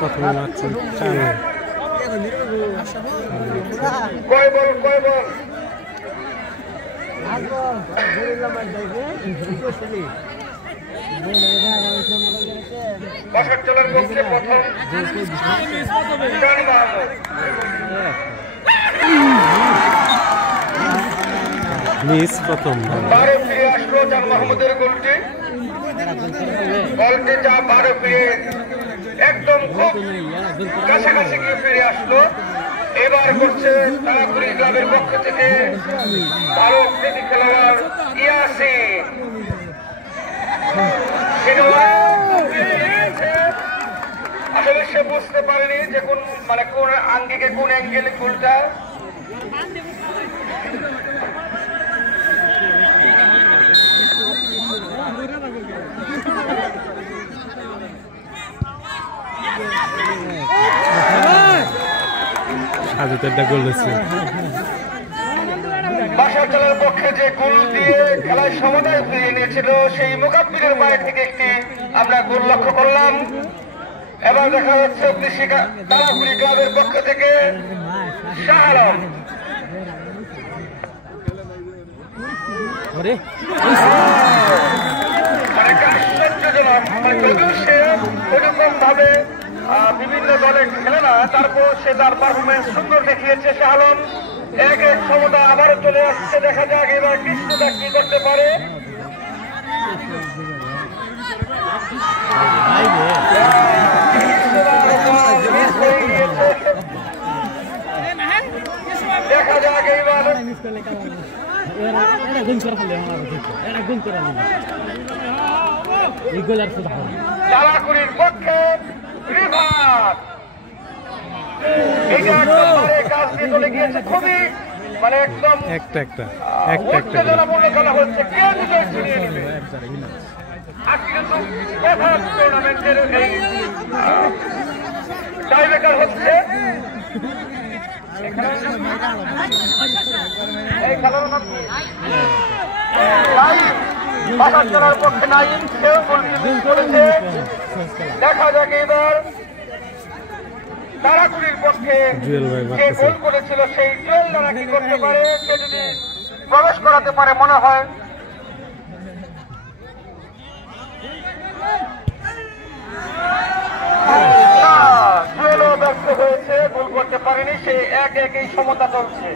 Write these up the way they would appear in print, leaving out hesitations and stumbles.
প্রথমে মারছেন চানু। মিস প্রথম ফিরে আসলো জান মাহমুদের গোলটি যা 12 ফিরে একদম খুব কাছাকাছি গিয়ে ফিরে আসলো। এবার করছে তারাপুরি ক্লাবের পক্ষ থেকে ভালো কৃতি খেলোয়াড় ইয়াসিন। আসলে সে বুঝতে পারেনি যে কোন আঙ্গিকে কোন অ্যাঙ্গেলে গোলটা। বাসার পক্ষে যে গোল দিয়ে খেলায় সমতায় ফিরিয়ে নিয়েছিল সেই মোকাব্বিরের বাইরে থেকে একটি আমরা গোল লক্ষ্য করলাম। এবার দেখা যাচ্ছে তারাপুরি ক্লাবের পক্ষ থেকে শাহ আলম। ওরকম ভাবে বিভিন্ন দলে খেলে না, তারপর সে তার পারফরমেন্স সুন্দর দেখিয়েছে শাহ আলম। এক ক্ষমতা আবারও চলে আসছে, দেখা যাক এবার কৃষ্ণদা কি করতে পারে। দেখা যাক এইবার তারাপুরির পক্ষে রিভার কাজ দিয়ে চলে গিয়েছে। খুবই একদম উত্তেজনাপূর্ণ খেলা হচ্ছে। কে বিজয় ছিনিয়ে নেবে আজকে কিন্তু টুর্নামেন্টের এই টাইব্রেকার হচ্ছে। এই খেলার মধ্যে বাসার খেলার পক্ষে নাইম সেও গোলকিপিং করেছে। দেখা যাক এবার তারাপুরির পক্ষে যে গোল করেছিল সেই জুয়েল দ্বারা কি করতে পারে। সে যদি প্রবেশ করাতে পারে মনে হয় জুয়েলও ব্যর্থ হয়েছে, গোল করতে পারেনি। সে একই সমতা চলছে।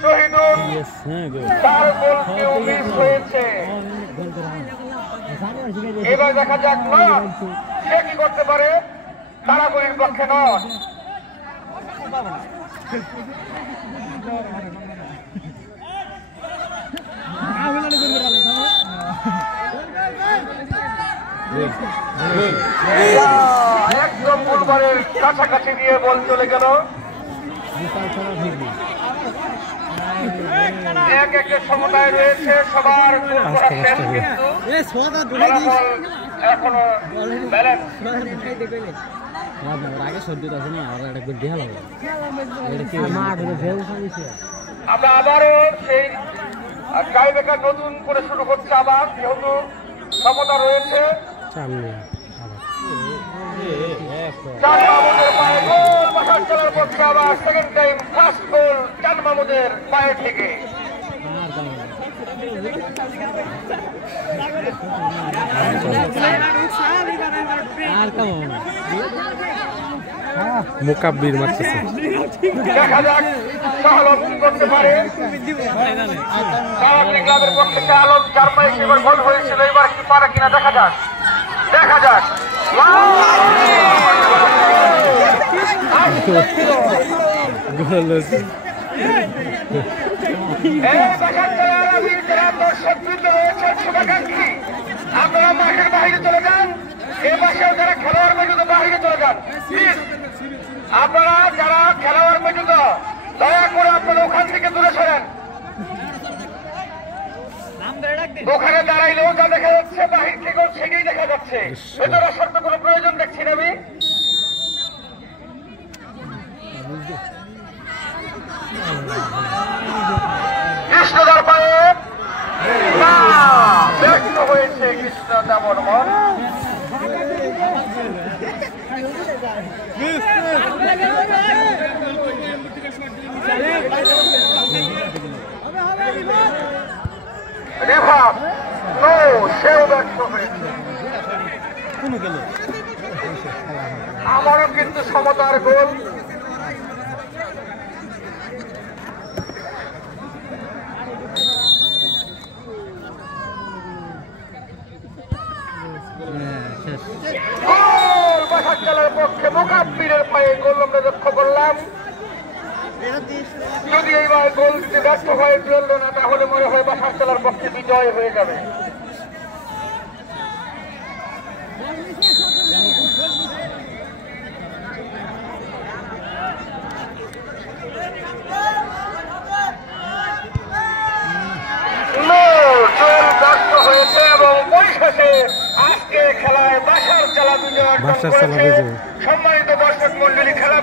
শহীদুল তার গোলটিও মিস হয়েছে। এবার দেখা যাক না সে কি করতে পারে। তারাপুরির পক্ষে নয়, একদম গোলবারের কাছাকাছি দিয়ে বল চলে গেল। এক একটা সমতায় রয়েছে সবার, এখনো ব্যালেন্স। আমরা আবারও সেই টাইব্রেকার নতুন করে শুরু করছে আবার, যেহেতু সমতা রয়েছে। চান মাহমুদের পায়ে গোল, বাসার চলার পক্ষে আবার সেকেন্ড টাইম ফার্স্ট গোল চান মাহমুদের পায়ে থেকে। মোকাব্বির মারতেছে। দেখা যাক শাহ আলম কি করতে পারে। তারাপুরি ক্লাবের পক্ষে শাহ আলম জার্মানি এবার গোল হয়েছিল, এবার কি পারে কিনা দেখা যাক। দেখা যাক শুভাকাঙ্ক্ষী আপনারা মাঠের বাহিরে চলে যান। এ পাশেও যারা খেলোয়াড় মেজুদ বাহিরে চলে যান। আপনারা যারা খেলোয়াড় মেজুদ দয়া করে আপনারা ওখান থেকে দূরে সরেন। ওখানে দাঁড়াইলেও যা দেখা যাচ্ছে বাহির থেকেও সেটাই দেখা যাচ্ছে। ভেতরে আসার তো কোনো প্রয়োজন দেখছি না আমি। কৃষ্ণদার পায়ে ব্যর্থ হয়েছে কৃষ্ণদা বর্মন। রিভাব সেও ব্যর্থ হয়েছে। আমারও কিন্তু সমতার গোল। বাসার পক্ষে মোকাব্বিরের পায়ে গোল আমরা লক্ষ্য করলাম। যদি এইবার গোল দিতে ব্যর্থ হয়ে চলল না, তাহলে মনে হয় বাসার চালার পক্ষে বিজয় হয়ে যাবে। হয়েছে এবং পরিশেষে আজকে খেলায় বাসার চালা বিজয়। বাসার চালা বিজয়। সম্মানিত দর্শক মন্ডলী, খেলা